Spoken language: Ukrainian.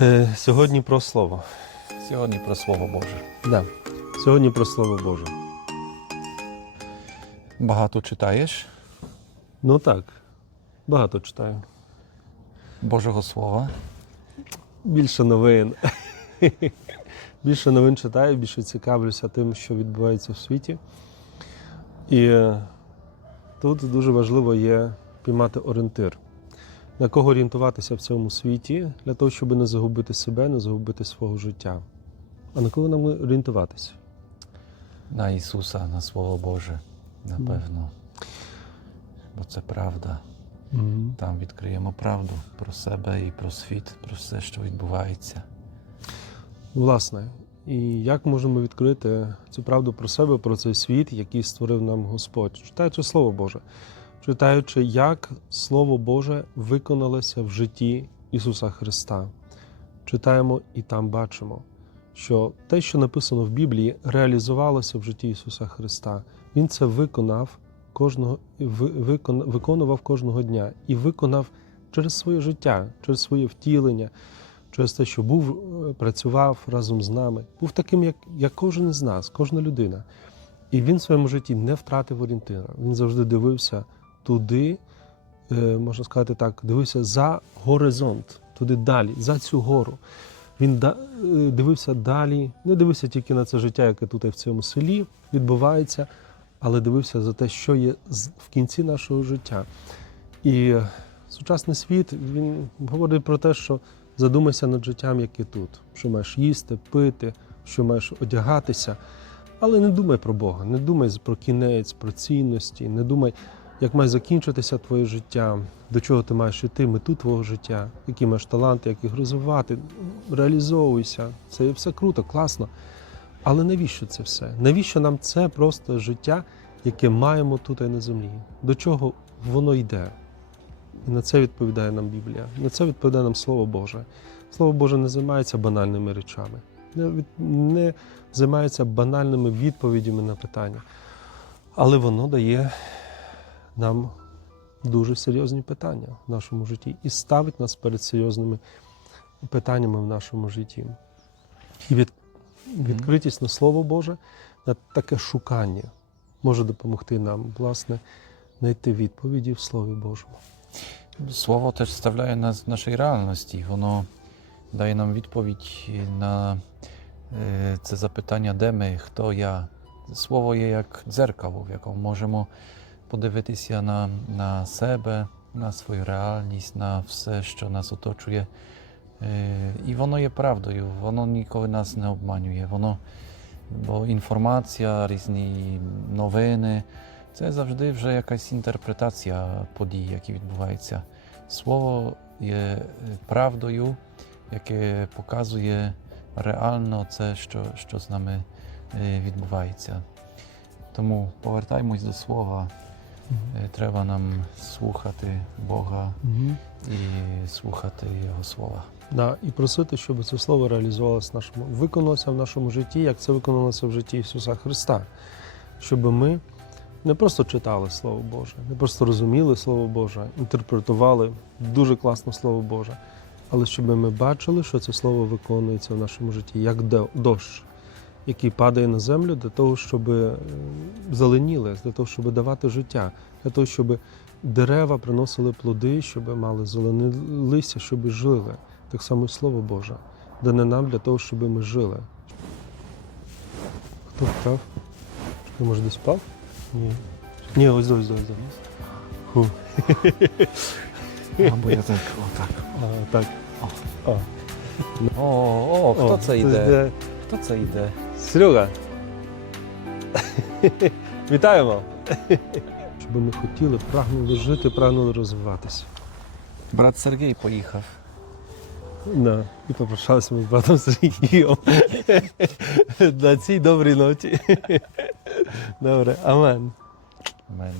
Е, Сьогодні про слово. Сьогодні про Слово Боже. Да. Сьогодні про слово Боже. Багато читаєш Ну так, багато читаю. Божого Слова. Більше новин. більше новин читаю, більше цікавлюся тим, що відбувається в світі. І е, тут дуже важливо є піймати орієнтир. На кого орієнтуватися в цьому світі для того, щоб не загубити себе, не загубити свого життя. А на кого нам орієнтуватися? На Ісуса, на Слово Боже, напевно. Бо це правда. Там відкриємо правду про себе і про світ, про все, що відбувається. Власне, і як можемо відкрити цю правду про себе, про цей світ, який створив нам Господь, читаючи Слово Боже, читаючи, як Слово Боже виконалося в житті Ісуса Христа. Читаємо і там бачимо, що те, що написано в Біблії, реалізувалося в житті Ісуса Христа. Він це виконав кожного ви- викон- виконував кожного дня і виконав через своє життя, через своє втілення, через те, що був, е, працював разом з нами, був таким, як, як кожен з нас, кожна людина. І він в своєму житті не втратив орієнтира. Він завжди дивився туди, е, можна сказати так, дивився за горизонт, туди далі, за цю гору. Він е, дивився далі, не дивився тільки на це життя, яке тут і в цьому селі відбувається, але дивився за те, що є в кінці нашого життя. І сучасний світ він говорить про те, що задумайся над життям, яке тут, що маєш їсти, пити, що маєш одягатися. Але не думай про Бога, не думай про кінець, про цінності, не думай, як має закінчитися твоє життя, до чого ти маєш йти, мету твого життя, які маєш таланти, як їх розвивати. Реалізовуйся. Це все круто, класно. Але навіщо це все? Навіщо нам це просто життя, яке маємо тут і на землі? До чого воно йде? І на це відповідає нам Біблія. На це відповідає нам Слово Боже. Слово Боже не займається банальними речами, не, займається банальними відповідями на питання. Але воно дає нам дуже серйозні питання в нашому житті і ставить нас перед серйозними питаннями в нашому житті. І від, відкритість на Слово Боже, на таке шукання може допомогти нам, власне, знайти відповіді в Слові Божому. Слово теж вставляє нас в нашій реальності. Воно дає нам відповідь на е, це запитання, де ми, хто я. Слово є як дзеркало, в якому можемо подивитися на, на себе, на свою реальність, на все, що нас оточує. Е, І воно є правдою, воно ніколи нас не обманює. Воно, бо інформація, різні новини це завжди вже якась інтерпретація подій, які відбуваються. Слово є е, правдою, яке показує реально це, що, що з нами е, відбувається. Тому повертаємось до слова. Е, Треба нам слухати Бога і слухати Його слова. Да, і просити, щоб це слово реалізувалося в нашому, виконалося в нашому житті, як це виконалося в житті Ісуса Христа. Щоб ми не просто читали Слово Боже, не просто розуміли Слово Боже, інтерпретували дуже класно Слово Боже, але щоб ми бачили, що це слово виконується в нашому житті, як до- дощ, який падає на землю для того, щоб е, зеленіли, для того, щоб давати життя, для того, щоб дерева приносили плоди, щоб мали зелене листя, щоб жили. Так само і Слово Боже, дане нам для того, щоб ми жили. Хто вкрав? Ти може десь впав? Ні. Ні, ось ось ось. ось. Або я так, отак. А, так. О, О, о, хто це йде? Хто це йде? Серега. Вітаємо! Щоб ми хотіли, прагнули жити, прагнули розвиватися. Брат Сергій поїхав. Да. І попрощалися ми з братом Сергієм на цій добрій ноті. Добре, амен. Амен.